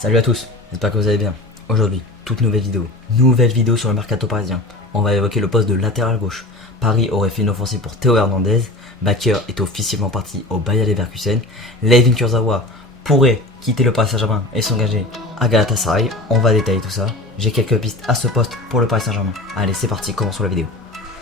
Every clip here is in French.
Salut à tous, j'espère que vous allez bien. Aujourd'hui, toute nouvelle vidéo sur le mercato parisien. On va évoquer le poste de latéral gauche. Paris aurait fait une offensive pour Théo Hernandez, Bakker est officiellement parti au Bayer Leverkusen, Layvin Kurzawa pourrait quitter le Paris Saint-Germain et s'engager à Galatasaray. On va détailler tout ça. J'ai quelques pistes à ce poste pour le Paris Saint-Germain. Allez, c'est parti, commençons la vidéo.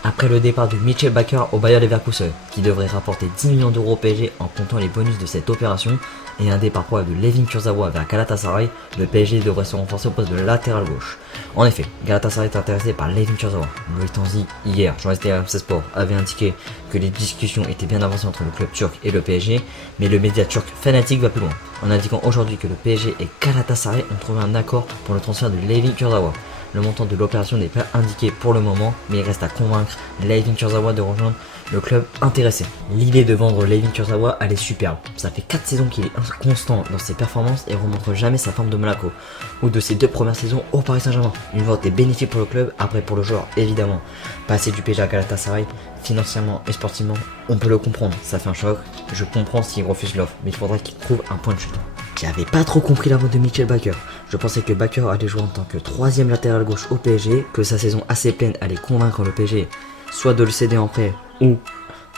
Après le départ de Mitchell Bakker au Bayer Leverkusen, qui devrait rapporter 10 millions d'euros au PSG en comptant les bonus de cette opération, et un départ probable de Layvin Kurzawa vers Galatasaray, le PSG devrait se renforcer au poste de latéral gauche. En effet, Galatasaray est intéressé par Layvin Kurzawa. Loïc Tanzi, hier, journaliste de RMC Sport, avait indiqué que les discussions étaient bien avancées entre le club turc et le PSG, mais le média turc fanatique va plus loin, en indiquant aujourd'hui que le PSG et Galatasaray ont trouvé un accord pour le transfert de Layvin Kurzawa. Le montant de l'opération n'est pas indiqué pour le moment, mais il reste à convaincre Layvin Kurzawa de rejoindre le club intéressé. L'idée de vendre Layvin Kurzawa, elle est superbe. Ça fait 4 saisons qu'il est inconstant dans ses performances et remontre jamais sa forme de Monaco, ou de ses 2 premières saisons au Paris Saint-Germain. Une vente est bénéfique pour le club, après pour le joueur évidemment. Passer du PSG à Galatasaray, financièrement et sportivement, on peut le comprendre, ça fait un choc. Je comprends s'il refuse l'offre, mais il faudra qu'il trouve un point de chute. J'avais pas trop compris la vente de Mitchell Bakker. Je pensais que Bakker allait jouer en tant que 3ème latéral gauche au PSG, que sa saison assez pleine allait convaincre le PSG soit de le céder en prêt ou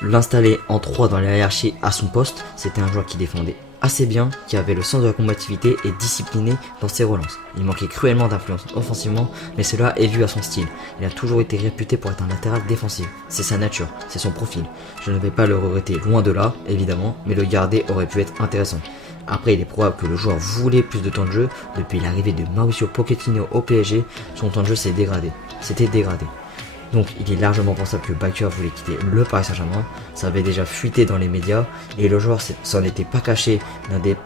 l'installer en 3 dans la hiérarchie à son poste. C'était un joueur qui défendait assez bien, qui avait le sens de la combativité et discipliné dans ses relances. Il manquait cruellement d'influence offensivement, mais cela est dû à son style. Il a toujours été réputé pour être un latéral défensif. C'est sa nature, c'est son profil. Je ne vais pas le regretter, loin de là, évidemment, mais le garder aurait pu être intéressant. Après, il est probable que le joueur voulait plus de temps de jeu. Depuis l'arrivée de Mauricio Pochettino au PSG, son temps de jeu s'est dégradé. C'était dégradé. Donc il est largement pensable que Bakker voulait quitter le Paris Saint-Germain. Ça avait déjà fuité dans les médias et le joueur s'en était pas caché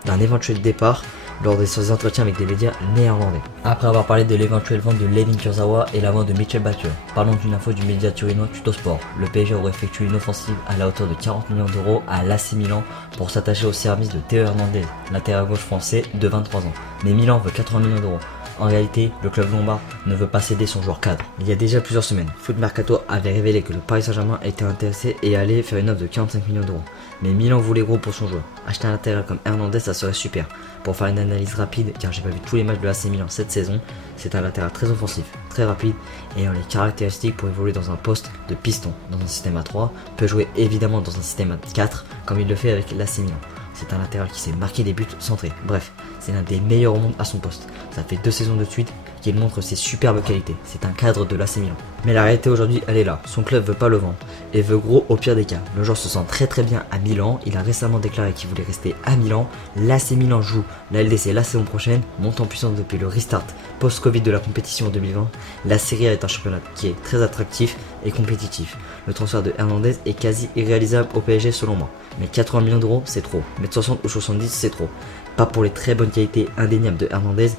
d'un éventuel départ lors de ses entretiens avec des médias néerlandais. Après avoir parlé de l'éventuelle vente de Layvin Kurzawa et la vente de Mitchell Bakker, parlons d'une info du média turinois Tuttosport. Le PSG aurait effectué une offensive à la hauteur de 40 millions d'euros à l'AC Milan pour s'attacher au service de Théo Hernandez, latéral gauche français de 23 ans. Mais Milan veut 80 millions d'euros. En réalité, le club lombard ne veut pas céder son joueur cadre. Il y a déjà plusieurs semaines, Foot Mercato avait révélé que le Paris Saint-Germain était intéressé et allait faire une offre de 45 millions d'euros. Mais Milan voulait gros pour son joueur. Acheter un latéral comme Hernandez, ça serait super. Pour faire une analyse rapide, car j'ai pas vu tous les matchs de l'AC Milan cette saison, c'est un latéral très offensif, très rapide, ayant les caractéristiques pour évoluer dans un poste de piston. Dans un système à 3, peut jouer évidemment dans un système à 4, comme il le fait avec l'AC Milan. C'est un latéral qui sait marquer des buts centrés. Bref, c'est l'un des meilleurs au monde à son poste. Ça fait 2 saisons de suite qu'il montre ses superbes qualités. C'est un cadre de l'AC Milan. Mais la réalité aujourd'hui, elle est là. Son club veut pas le vendre et veut gros au pire des cas. Le joueur se sent très bien à Milan. Il a récemment déclaré qu'il voulait rester à Milan. L'AC Milan joue la LDC la saison prochaine, monte en puissance depuis le restart post-Covid de la compétition en 2020. La Serie A est un championnat qui est très attractif et compétitif. Le transfert de Hernandez est quasi irréalisable au PSG selon moi. Mais 80 millions d'euros, c'est trop. Mais 60 ou 70, c'est trop. Pas pour les très bonnes qualités indéniables de Hernandez,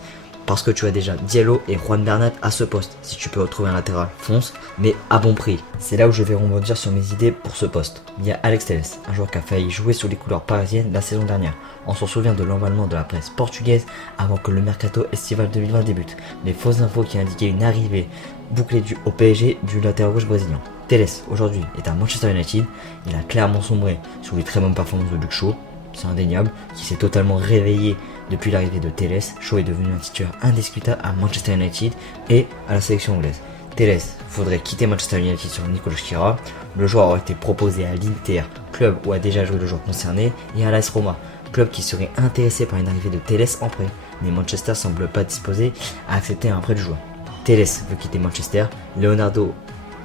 parce que tu as déjà Diallo et Juan Bernat à ce poste. Si tu peux retrouver un latéral, fonce, mais à bon prix. C'est là où je vais rebondir sur mes idées pour ce poste. Il y a Alex Telles, un joueur qui a failli jouer sous les couleurs parisiennes la saison dernière. On s'en souvient de l'emballement de la presse portugaise avant que le mercato estival 2020 débute. Les fausses infos qui indiquaient une arrivée bouclée au PSG du latéral gauche brésilien. Telles, aujourd'hui, est à Manchester United. Il a clairement sombré sous les très bonnes performances de Luke Shaw. C'est indéniable, qui s'est totalement réveillé depuis l'arrivée de Telles. Shaw est devenu un titulaire indiscutable à Manchester United et à la sélection anglaise. Telles faudrait quitter Manchester United sur Nicolas Schira. Le joueur aurait été proposé à l'Inter, club où a déjà joué le joueur concerné, et à l'AS Roma, club qui serait intéressé par une arrivée de Telles en prêt. Mais Manchester semble pas disposé à accepter un prêt du joueur. Telles veut quitter Manchester. Leonardo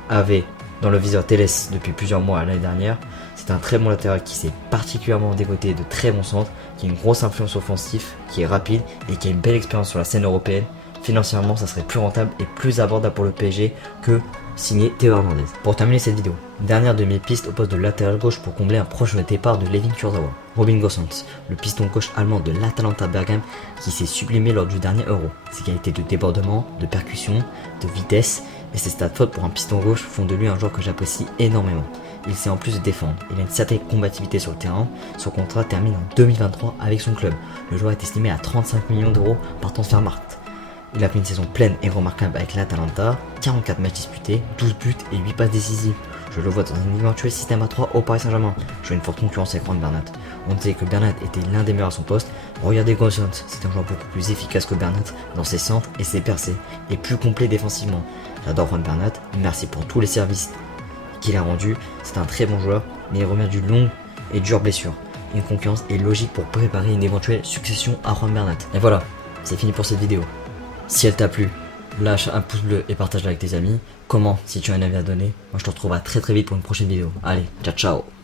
avait dans le viseur Telles depuis plusieurs mois l'année dernière. C'est un très bon latéral qui s'est particulièrement dégoté de très bons centres, qui a une grosse influence offensive, qui est rapide et qui a une belle expérience sur la scène européenne. Financièrement, ça serait plus rentable et plus abordable pour le PSG que signer Théo Hernandez. Pour terminer cette vidéo, dernière de mes pistes au poste de latéral gauche pour combler un proche départ de Layvin Kurzawa. Robin Gosens, le piston gauche allemand de l'Atalanta Bergame qui s'est sublimé lors du dernier Euro. Ses qualités de débordement, de percussion, de vitesse et ses stats fautes pour un piston gauche font de lui un joueur que j'apprécie énormément. Il sait en plus défendre, il a une certaine combativité sur le terrain, son contrat termine en 2023 avec son club. Le joueur est estimé à 35 millions d'euros par Transfermarkt. Il a fait une saison pleine et remarquable avec l'Atalanta, 44 matchs disputés, 12 buts et 8 passes décisives. Je le vois dans un éventuel système à 3 au Paris Saint-Germain. Je vois une forte concurrence avec Juan Bernat. On disait que Bernat était l'un des meilleurs à son poste. Regardez Gosens, c'est un joueur beaucoup plus efficace que Bernat dans ses centres et ses percées, et plus complet défensivement. J'adore Juan Bernat, merci pour tous les services qu'il a rendus. C'est un très bon joueur, mais il revient d'une longue et dure blessure. Une concurrence est logique pour préparer une éventuelle succession à Juan Bernat. Et voilà, c'est fini pour cette vidéo. Si elle t'a plu, lâche un pouce bleu et partage-la avec tes amis. Comment si tu as un avis à donner. Moi je te retrouverai très vite pour une prochaine vidéo. Allez, ciao ciao.